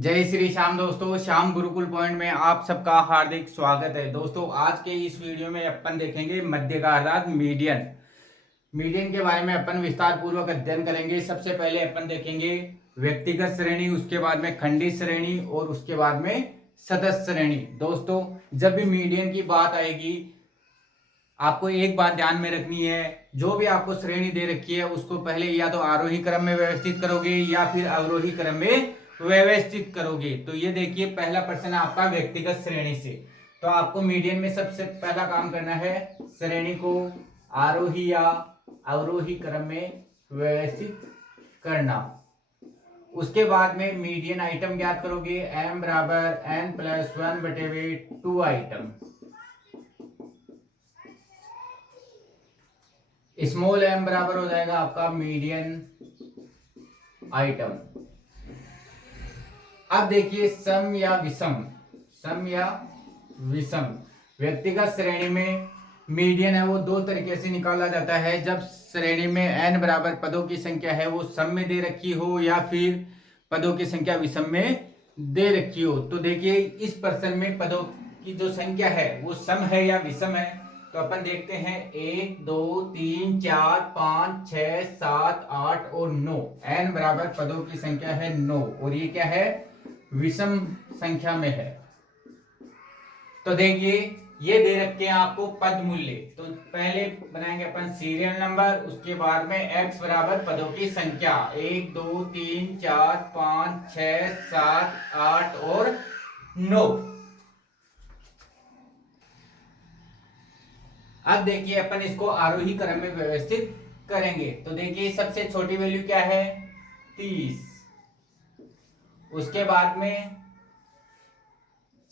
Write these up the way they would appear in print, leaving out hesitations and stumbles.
जय श्री श्याम दोस्तों, श्याम गुरुकुल पॉइंट में आप सबका हार्दिक स्वागत है। दोस्तों आज के इस वीडियो में अपन देखेंगे मध्य का अर्थात मीडियन। मीडियन के बारे में अपन विस्तार पूर्वक अध्ययन करेंगे। सबसे पहले अपन देखेंगे व्यक्तिगत श्रेणी, उसके बाद में खंडित श्रेणी और उसके बाद में सदस्य श्रेणी। दोस्तों जब भी मीडियन की बात आएगी आपको एक बात ध्यान में रखनी है, जो भी आपको श्रेणी दे रखी है उसको पहले या तो आरोही क्रम में व्यवस्थित करोगे या फिर अवरोही क्रम में व्यवस्थित करोगे। तो ये देखिए पहला प्रश्न आपका व्यक्तिगत श्रेणी से। तो आपको मीडियन में सबसे पहला काम करना है श्रेणी को आरोही या अवरोही क्रम में व्यवस्थित करना। उसके बाद में मीडियन आइटम ज्ञात करोगे, m बराबर n+1/2 आइटम। स्मॉल m बराबर हो जाएगा आपका मीडियन आइटम। अब देखिए सम या विषम, सम या विषम व्यक्तिगत श्रेणी में मीडियन है वो दो तरीके से निकाला जाता है। जब श्रेणी में n बराबर पदों की संख्या है वो सम में दे रखी हो या फिर पदों की संख्या विषम में दे रखी हो। तो देखिए इस प्रश्न में पदों की जो संख्या है वो सम है या विषम है। तो अपन देखते हैं 1 2 3 4 5 6 7 8 और 9। n बराबर पदों की संख्या है 9 और ये क्या है, विषम संख्या में है। तो देखिए ये दे रखे हैं आपको पद मूल्य। तो पहले बनाएंगे अपन सीरियल नंबर, उसके बाद में x बराबर पदों की संख्या 1 2 3 4 5 6 7 8 और 9। अब देखिए अपन इसको आरोही क्रम में व्यवस्थित करेंगे। तो देखिए सबसे छोटी वैल्यू क्या है 30, उसके बाद में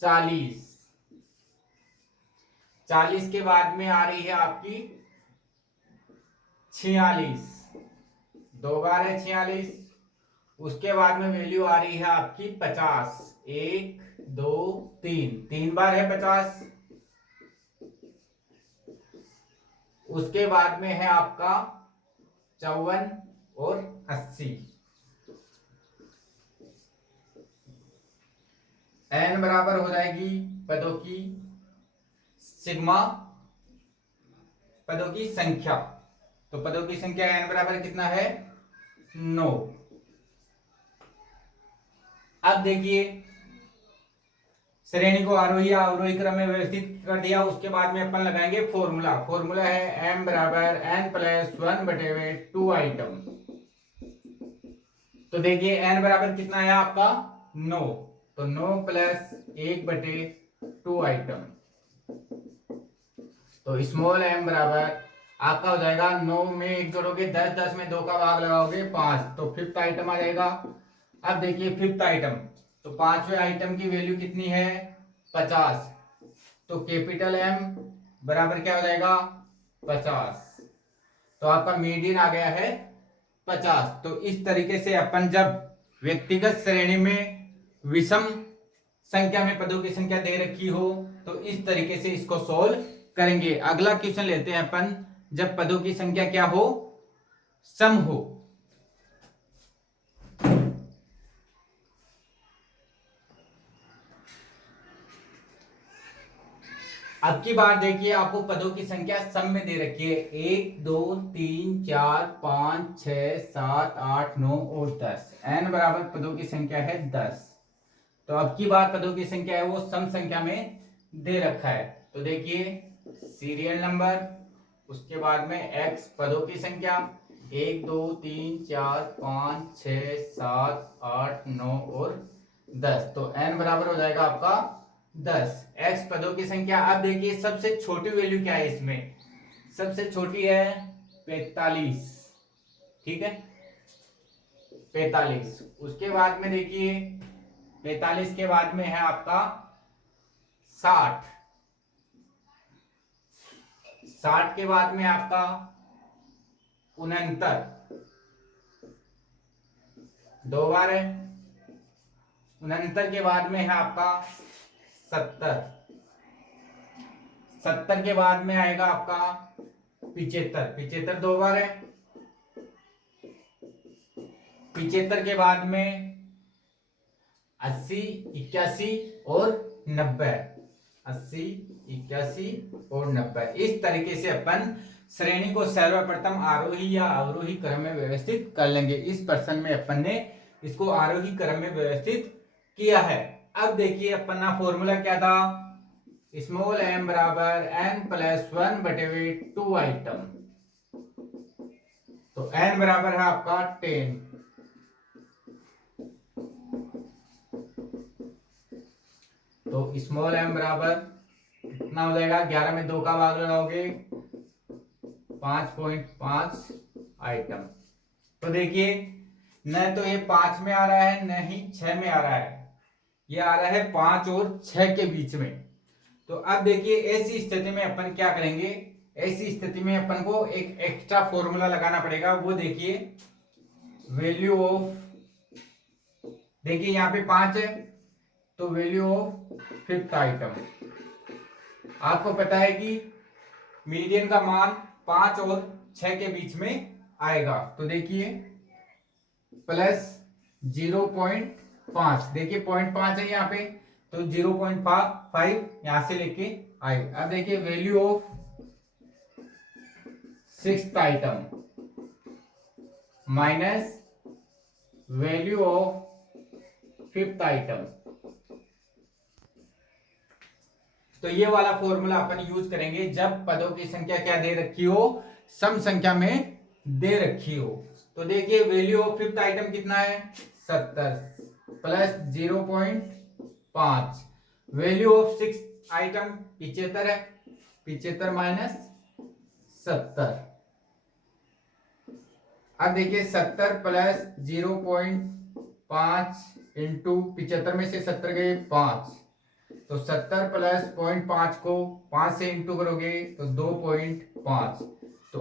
40, 40 के बाद में आ रही है आपकी 46, दो बार है 46। उसके बाद में वैल्यू आ रही है आपकी 50, 1 2 3, तीन बार है 50। उसके बाद में है आपका 54 और 80। n बराबर हो जाएगी पदों की सिग्मा, पदों की संख्या। तो पदों की संख्या n बराबर कितना है 9। अब देखिए श्रेणी को आरोही या अवरोही क्रम में व्यवस्थित कर दिया। उसके बाद में अपन लगाएंगे फॉर्मूला। फॉर्मूला है m बराबर n+1/2 आइटम। तो देखिए n बराबर कितना है आपका 9, तो 9 + 1/2 आइटम। तो स्मॉल m बराबर आपका हो जाएगा 9 में 1 जोड़ोगे 10, 10 में 2 का भाग लगाओगे 5, तो फिफ्थ आइटम आ जाएगा। अब देखिए फिफ्थ आइटम, तो पांचवें आइटम की वैल्यू कितनी है 50। तो कैपिटल M बराबर क्या हो जाएगा 50। तो आपका मीडियन आ गया है 50। तो इस तरीके से अपन जब व्यक्तिगत श्रेणी में विषम संख्या में पदों की संख्या दे रखी हो तो इस तरीके से इसको सोल्व करेंगे। अगला क्वेश्चन लेते हैं अपन, जब पदों की संख्या क्या हो सम हो। अब की बार देखिए आपको पदों की संख्या सम में दे रखी है 1 2 3 4 5 6 7 8 9 और 10। n बराबर पदों की संख्या है 10। तो अब की बार पदों की संख्या है वो सम संख्या में दे रखा है। तो देखिए सीरियल नंबर, उसके बाद में x पदों की संख्या 1 2 3 4 5 6 7 8 9 और 10। तो n बराबर हो जाएगा आपका 10। x पदों की संख्या। अब देखिए सबसे छोटी वैल्यू क्या है इसमें, सबसे छोटी है 45, ठीक है 45। उसके बाद में देखिए 45 के बाद में है आपका 60, 60 के बाद में आपका 69, दो बार है 69 के बाद में है आपका 70, 70 के बाद में आएगा आपका 75, 75 दो बार है 75 के बाद में 80, 81 और 90। 80, 81 और 90। इस तरीके से अपन श्रेणी को सर्वप्रथम आरोही या अवरोही क्रम में व्यवस्थित कर लेंगे। इस प्रश्न में अपन ने इसको आरोही क्रम में व्यवस्थित किया है। अब देखिए अपना फॉर्मूला क्या था, स्मॉल m बराबर n+1/2 आइटम। तो n बराबर है आपका 10। तो स्मॉल m बराबर कितना हो जाएगा, 11 में 2 का भाग लगाओगे 5.5 आइटम। तो देखिए न तो ये 5 में आ रहा है न ही 6 में आ रहा है, ये आ रहा है 5 और 6 के बीच में। तो अब देखिए ऐसी स्थिति में अपन क्या करेंगे, ऐसी स्थिति में अपन को एक एक्स्ट्रा फॉर्मूला लगाना पड़ेगा। वो देखिए वैल्यू ऑफ, देखिए यहाँ पे 5 है तो वैल्यू ऑफ फिफ्थ आइटम। आपको पता है कि मीडियन का मान 5 और 6 के बीच में आएगा। तो देखिए प्लस 0.5, देखिए 0.5 है यहाँ पे, तो 0.5 यहां से लेके आए। अब देखिए value of sixth item minus value of fifth item. तो ये वाला फॉर्मूला अपन यूज करेंगे जब पदों की संख्या क्या दे रखी हो, सम संख्या में दे रखी हो। तो देखिए वैल्यू ऑफ फिफ्थ आइटम कितना है 70 plus 0.5, value of six item 75 है, 75 माइनस 70। अब देखिए 70 प्लस 0.5 इंटू 75 में से 70 गए 5, तो 70 प्लस 0.5 को 5 से इंटू करोगे तो 2.5, तो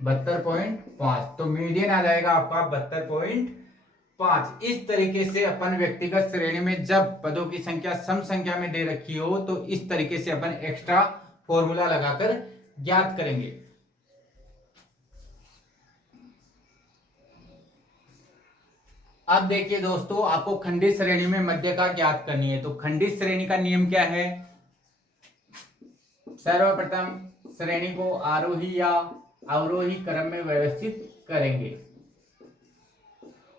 72.5। तो मीडियन आ जाएगा आपका 72.5। इस तरीके से अपन व्यक्तिगत श्रेणी में जब पदों की संख्या सम संख्या में दे रखी हो तो इस तरीके से अपन एक्स्ट्रा फॉर्मूला लगाकर ज्ञात करेंगे। अब देखिए दोस्तों आपको खंडित श्रेणी में मध्य का ज्ञात करनी है। तो खंडित श्रेणी का नियम क्या है, सर्वप्रथम श्रेणी को आरोही या अवरोही क्रम में व्यवस्थित करेंगे।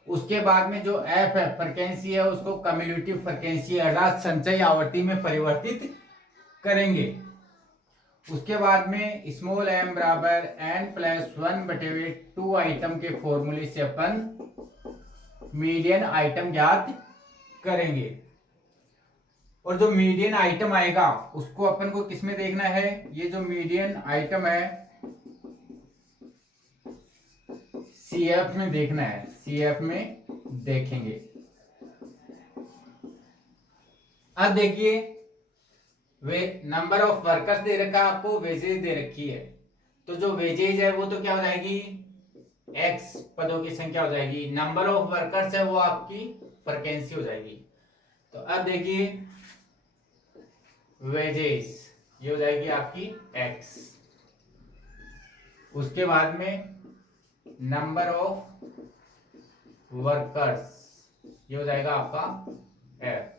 उसके बाद में जो एफ है फ्रीक्वेंसी है उसको कम्युलेटिव फ्रीक्वेंसी अर्थात संचयी आवर्ती में परिवर्तित करेंगे। उसके बाद में स्मॉल m बराबर n+1/2 आइटम के फॉर्मूले से अपन मीडियन आइटम ज्ञात करेंगे। और जो मीडियन आइटम आएगा उसको अपन को किसमें देखना है, ये जो मीडियन आइटम है CF में देखना है, CF में देखेंगे। अब देखिए वे नंबर ऑफ वर्कर्स दे रखा है आपको, वेजेज दे रखी है। तो जो वेजेज है वो तो क्या हो जाएगी x पदों की संख्या हो जाएगी, नंबर ऑफ वर्कर्स है वो आपकी फ्रीक्वेंसी हो जाएगी। तो अब देखिए वेजेस ये हो जाएगी आपकी x, उसके बाद में नंबर ऑफ वर्कर्स ये हो जाएगा आपका f।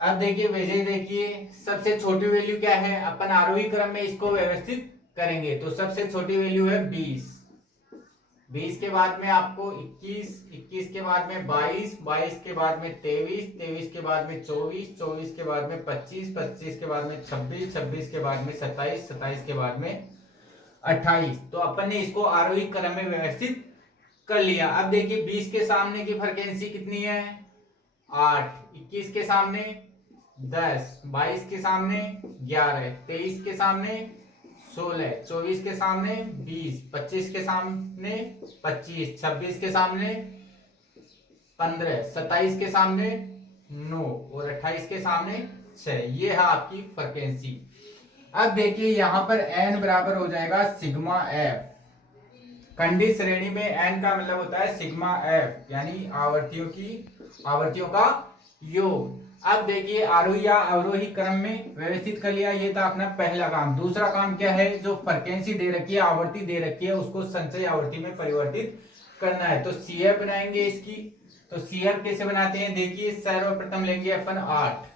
अब देखिए वेजेज, देखिए सबसे छोटी वैल्यू क्या है, अपन आरोही क्रम में इसको व्यवस्थित करेंगे। तो सबसे छोटी वैल्यू है 20, 20 के बाद में आपको 21, 21 के बाद में 22, 22 के बाद में 23, 23 के बाद में 24, 24 के बाद में 25, 25 के बाद में 26, 26 के बाद में 27, 27 के बाद में 28। तो अपन ने इसको आरोही क्रम में व्यवस्थित कर लिया। अब देखिए 20 के सामने की फ्रीक्वेंसी कितनी है 8, 21 के सामने 10, 22 के सामने 11, 23 के सामने 16, 24 के सामने 20, 25 के सामने 25, 26 के सामने 15, 27 के सामने 9 और 28 के सामने 6। ये है आपकी फ्रीक्वेंसी। अब देखिए यहां पर n बराबर हो जाएगा सिग्मा f। खंडित श्रेणी में n का मतलब होता है सिग्मा f, यानी आवर्तियों का योग। अब देखिए आरोही या अवरोही क्रम में व्यवस्थित कर लिया, ये था अपना पहला काम। दूसरा काम क्या है, जो फ्रीक्वेंसी दे रखी है आवर्ती दे रखी है उसको संचयी आवर्ती में परिवर्तित करना है। तो CF बनाएंगे इसकी, तो सीएफ कैसे बनाते हैं, देखिए सर्वप्रथम लेंगे अपन 8,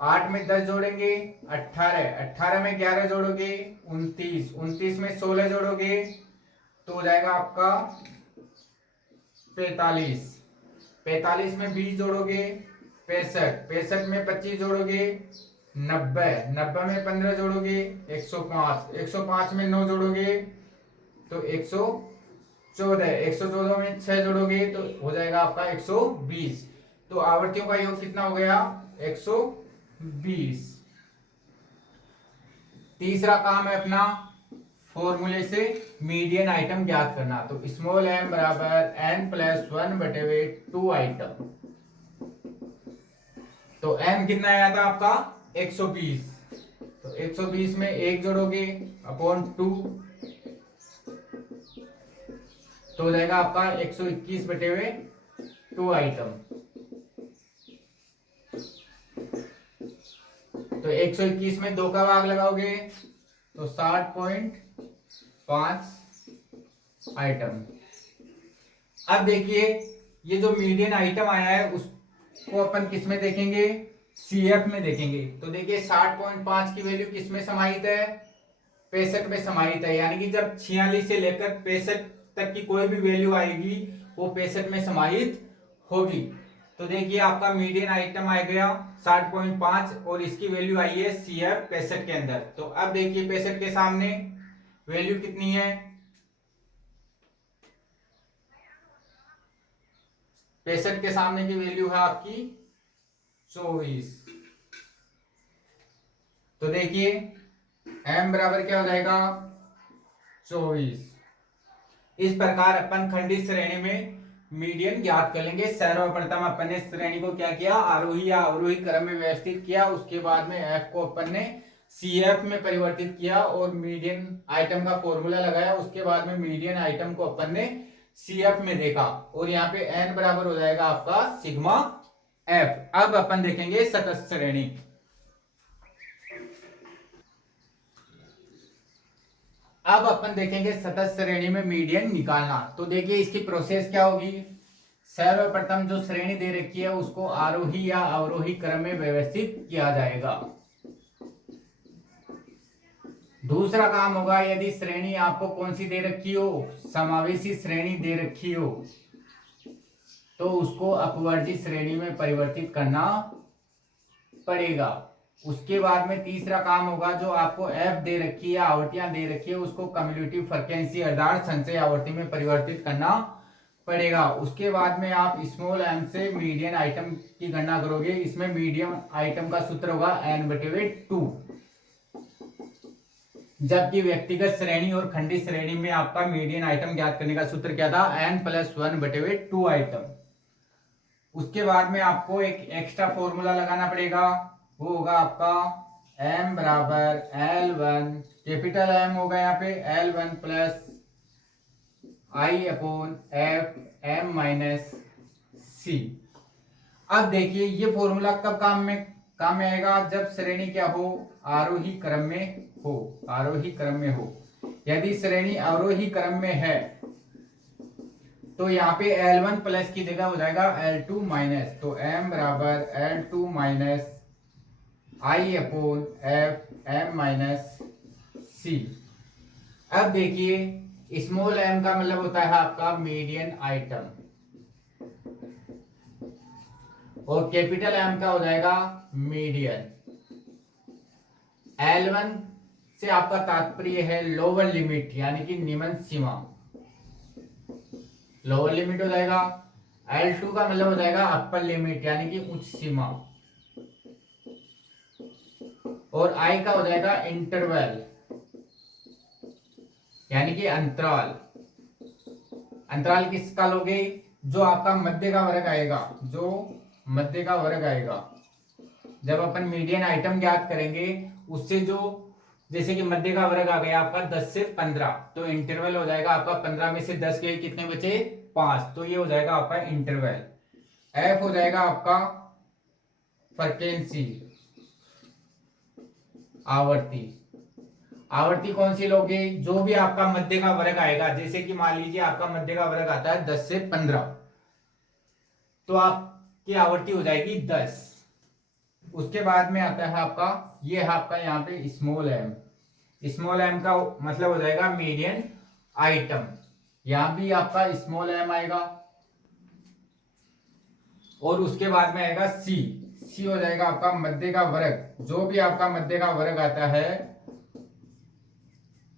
8 में 10 जोड़ेंगे 18, 18 में 11 जोड़ोगे 29, 29 में 16 जोड़ोगे तो हो जाएगा आपका 45, 45 में 20 जोड़ोगे 65, 65 में 25 जोड़ोगे 90, 90 में 15 जोड़ोगे 105, 105 में 9 जोड़ोगे तो 114, 114 में 6 जोड़ोगे तो हो जाएगा आपका 120। तो आवर्तियों का योग कितना हो गया 120। तीसरा काम है अपना फॉर्मूले से मीडियन आइटम ज्ञात करना। तो स्मॉल एम बराबर n प्लस 1/2 आइटम। तो m कितना आया था आपका 120, तो 120 में 1 जोड़ोगे अपॉन 2 तो हो जाएगा आपका 121/2 आइटम। तो 121 में 2 का भाग लगाओगे तो 60.5 आइटम। अब देखिए ये जो मीडियन आइटम आया है उसको अपन किस में देखेंगे, सीएफ में देखेंगे। तो देखिए 60.5 की वैल्यू किस में समाहित है, 65 में समाहित है। यानी कि जब 46 से लेकर 65 तक की कोई भी वैल्यू आएगी वो 65 में समाहित होगी। तो देखिए आपका मीडियन आइटम आ गया 60.5 और इसकी वैल्यू आई है सीएफ 65 के अंदर। तो अब देखिए 65 के सामने वैल्यू कितनी है, 65 के सामने की वैल्यू है आपकी 24। तो देखिए m बराबर क्या हो जाएगा 24। इस प्रकार अपन खंडित श्रेणी में मीडियन ज्ञात कर लेंगे। सर्वप्रथम अपन ने श्रेणी को क्या किया, आरोही या अवरोही क्रम में व्यवस्थित किया। उसके बाद में f को अपन ने CF में परिवर्तित किया और मीडियन आइटम का फॉर्मूला लगाया। उसके बाद में मीडियन आइटम को अपन ने CF में देखा और यहाँ पे n बराबर हो जाएगा आपका सिग्मा f। अब अपन देखेंगे सतत श्रेणी। अब अपन देखेंगे सतत श्रेणी में मीडियन निकालना। तो देखिए इसकी प्रोसेस क्या होगी, सर्वप्रथम जो श्रेणी दे रखी है उसको आरोही या अवरोही क्रम में व्यवस्थित किया जाएगा। दूसरा काम होगा यदि श्रेणी आपको कौन सी दे रखी हो, समावेशी श्रेणी दे रखी हो तो उसको अपवर्ती श्रेणी में परिवर्तित करना पड़ेगा। उसके बाद में तीसरा काम होगा जो आपको f दे रखी है, आवर्तियां दे रखी है, उसको कम्युलेटिव फ्रीक्वेंसी अर्थात संचय आवर्ती में परिवर्तित करना पड़ेगा। उसके बाद में आप स्मॉल m से मीडियन आइटम की गणना करोगे। इसमें मीडियम आइटम का सूत्र होगा n/2, जबकि व्यक्तिगत श्रेणी और खंडित श्रेणी में आपका मीडियन आइटम ज्ञात करने का सूत्र क्या था, n+1/2 आइटम। उसके बाद में आपको एक एक्स्ट्रा फॉर्मूला लगाना पड़ेगा, वो होगा आपका m बराबर L1, कैपिटल M होगा यहाँ पे L1 प्लस I/f(m-c). अब देखिए ये फॉर्मूला कब काम में आएगा, जब श्रेणी क्या हो, आरोही क्रम में हो, आरोही क्रम में हो। यदि श्रेणी अवरोही क्रम में है तो यहाँ पे L1 प्लस की जगह हो जाएगा L2 माइनस। तो m बराबर L2 माइनस I/f(m-c). अब देखिए स्मॉल m का मतलब होता है आपका मीडियन आइटम और कैपिटल M का हो जाएगा मीडियन। L1 से आपका तात्पर्य है लोअर लिमिट यानी कि निम्न सीमा, लोअर लिमिट हो जाएगा। L2 का मतलब हो जाएगा अपर लिमिट यानी कि उच्च सीमा, और I का हो जाएगा इंटरवल यानी कि अंतराल। अंतराल किसका लोगे, जो आपका मध्य का वर्ग आएगा, जो मध्य का वर्ग आएगा। जब अपन मीडियन आइटम ज्ञात करेंगे उससे जो, जैसे कि मध्य का वर्ग आ गया आपका 10 से 15, तो इंटरवल हो जाएगा आपका 15 में से 10 गए कितने बचे, 5, तो ये हो जाएगा आपका इंटरवल। F हो जाएगा आपका फ्रीक्वेंसी, आवर्ती। आवर्ती कौन सी लोगे, जो भी आपका मध्य का वर्ग आएगा। जैसे कि मान लीजिए आपका मध्य का वर्ग आता है 10 से 15, तो आपकी आवर्ती हो जाएगी 10। उसके बाद में आता है आपका, ये है आपका यहाँ पे स्मॉल एम। स्मॉल एम का मतलब हो जाएगा मीडियन आइटम। यहां भी आपका स्मॉल एम आएगा और उसके बाद में आएगा सी। सी हो जाएगा आपका मध्य का वर्ग। जो भी आपका मध्य का वर्ग आता है,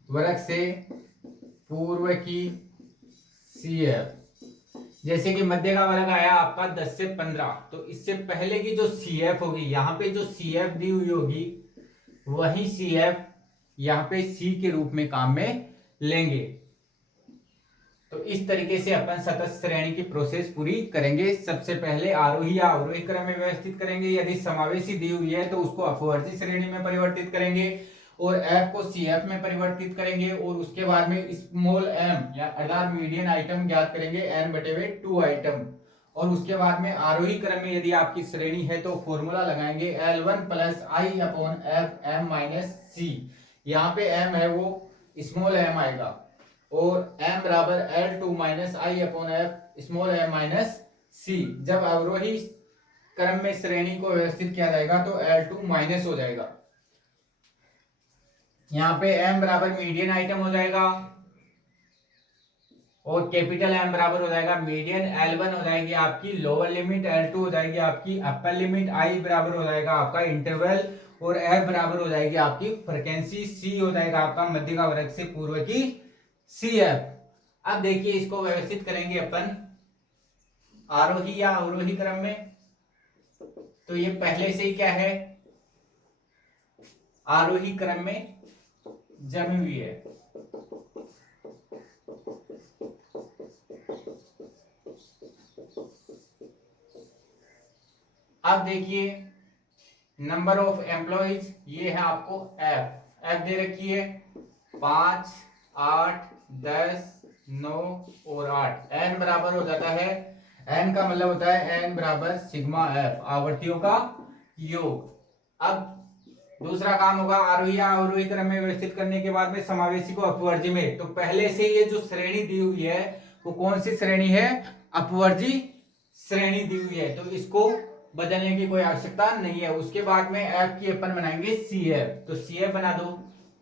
वर्ग से पूर्व की सी एफ। जैसे कि मध्य का वर्ग आया आपका 10 से 15, तो इससे पहले की जो सी एफ होगी, यहाँ पे जो सी एफ दी हुई होगी वही सी एफ यहाँ पे सी के रूप में काम में लेंगे। तो इस तरीके से अपन सतत श्रेणी की प्रोसेस पूरी करेंगे। सबसे पहले आरोही या अवरोही क्रम में व्यवस्थित करेंगे। यदि समावेशी दी हुई है तो उसको अपवर्ती श्रेणी में परिवर्तित करेंगे और एफ को सी एफ में परिवर्तित करेंगे और उसके बाद में स्मॉल एम या अर्थात मीडियन आइटम ज्ञात करेंगे एन बटे में 2 आइटम। और उसके बाद में आरोही क्रम में यदि आपकी श्रेणी है तो फॉर्मूला लगाएंगे L1 प्लस आई अपॉन एफ एम माइनस सी। यहाँ पे एम है वो स्मॉल एम आएगा और m बराबर L2 minus I upon F small m minus C. जब अवरोही क्रम में श्रेणी को व्यवस्थित किया जाएगा तो L2 माइनस हो जाएगा। यहाँ पे m बराबर मीडियन आइटम हो जाएगा और कैपिटल M बराबर हो जाएगा मीडियन। L1 हो जाएगी आपकी लोअर लिमिट, L2 हो जाएगी आपकी अपर लिमिट, I बराबर हो जाएगा आपका इंटरवल और F बराबर हो जाएगी आपकी फ्रीक्वेंसी, C हो जाएगा आपका मध्य का वर्ग से पूर्व की CF। अब देखिए इसको व्यवस्थित करेंगे अपन आरोही या अवरोही क्रम में। तो ये पहले से ही क्या है, आरोही क्रम में जमी हुई है। अब देखिए नंबर ऑफ एम्प्लॉइज, ये है आपको एफ। एफ दे रखी है 5, 8, 10, 9 और 8। एन बराबर हो जाता है, एन का मतलब होता है एन बराबर सिग्मा एफ, आवर्तियों का योग। अब दूसरा काम होगा आरोही या अवरोही क्रम में व्यवस्थित करने के बाद में समावेशी को अपवर्जी में। तो पहले से ये जो श्रेणी दी हुई है वो कौन सी श्रेणी है, अपवर्जी श्रेणी दी हुई है, तो इसको बदलने की कोई आवश्यकता नहीं है। उसके बाद में एफ की अपन बनाएंगे सी एफ। तो सी एफ बना दो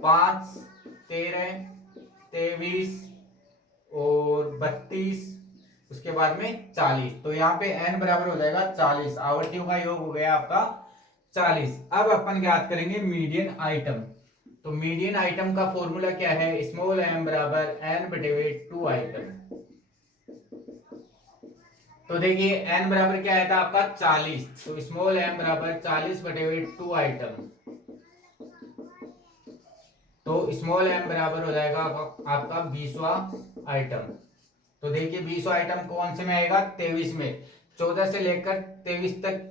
5, 13, 23 और 32, उसके बाद में 40। तो यहाँ पे n बराबर हो जाएगा 40, आवर्तियों का योग हो गया आपका 40। अब अपन ज्ञात करेंगे मीडियन आइटम। तो मीडियन आइटम का फॉर्मूला क्या है, स्मॉल m बराबर n बटे 2 आइटम। तो देखिए n बराबर क्या आया था आपका 40, तो स्मॉल m बराबर 40 बटे 2 आइटम। तो स्मॉल m बराबर हो जाएगा आपका 20वां आइटम। तो देखिए 20वां आइटम कौन से में आएगा, 23 में। 14 से लेकर 23 तक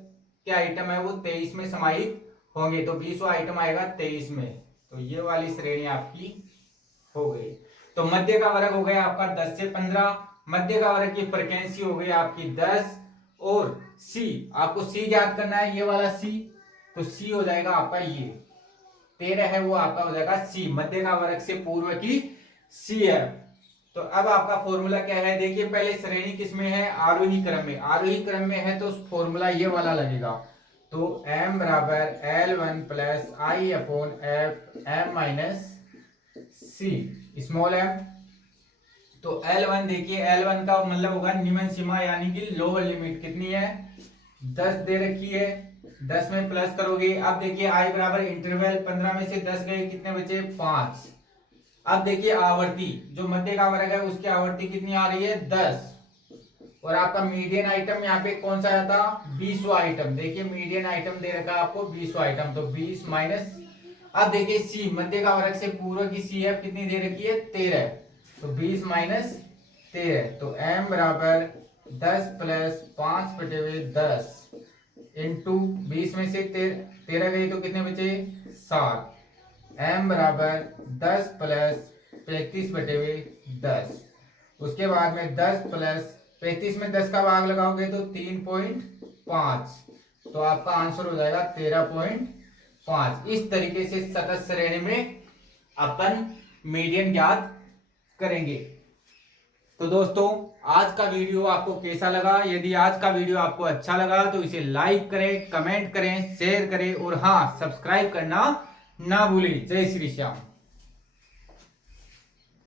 क्या आइटम है वो 23 में समाहित होंगे, तो 20वां आइटम आएगा 23 में। तो ये वाली श्रेणी आपकी हो गई। तो मध्य का वर्ग हो गया आपका 10 से 15, मध्य का वर्ग की फ्रीक्वेंसी हो गई आपकी 10 और सी, आपको सी ज्ञात करना है, ये वाला सी। तो सी हो जाएगा आपका ये 13 है वो आपका हो जाएगा सी, मध्य का वर्ग से पूर्व की सी है। तो अब आपका फॉर्मूला क्या है, देखिए पहले श्रेणी किसमें है, आरोही क्रम में। आरोही क्रम में है तो फॉर्मूला ये वाला लगेगा। तो m बराबर L1 प्लस आई अपॉन एफ एम माइनस सी, स्मॉल m। तो L1 देखिए, L1 का मतलब होगा निम्न सीमा यानी कि लोअर लिमिट कितनी है, 10 दे रखी है, 10 में प्लस करोगे। अब देखिए I बराबर इंटरवल, 15 में से 10 गए, कितने बचे 5। अब देखिए आवर्ती, जो मध्य का वर्ग है उसकी आवर्ती कितनी आ रही है 10। और आपका मीडियन आइटम यहाँ पे कौन सा आया था, 20वां आइटम। देखिए मीडियन आइटम दे रखा है आपको 20वां आइटम, तो 20 माइनस। अब देखिए सी, मध्य का वर्ग से पूर्व की सी एफ कितनी दे रखी है 13, तो 20 माइनस 13। तो m बराबर 10 प्लस 5 बटे 10 इंटू 20 में से 13 गई तो कितने बचे 7। m बराबर 10 प्लस 35 बटे 10। उसके बाद में 10 प्लस 35 में 10 का भाग लगाओगे तो 3.5, तो आपका आंसर हो जाएगा 13.5। इस तरीके से सतत श्रेणी में अपन मीडियन ज्ञात करेंगे। तो दोस्तों आज का वीडियो आपको कैसा लगा? यदि आज का वीडियो आपको अच्छा लगा तो इसे लाइक करें, कमेंट करें, शेयर करें और हाँ, सब्सक्राइब करना ना भूलें। जय श्री श्याम।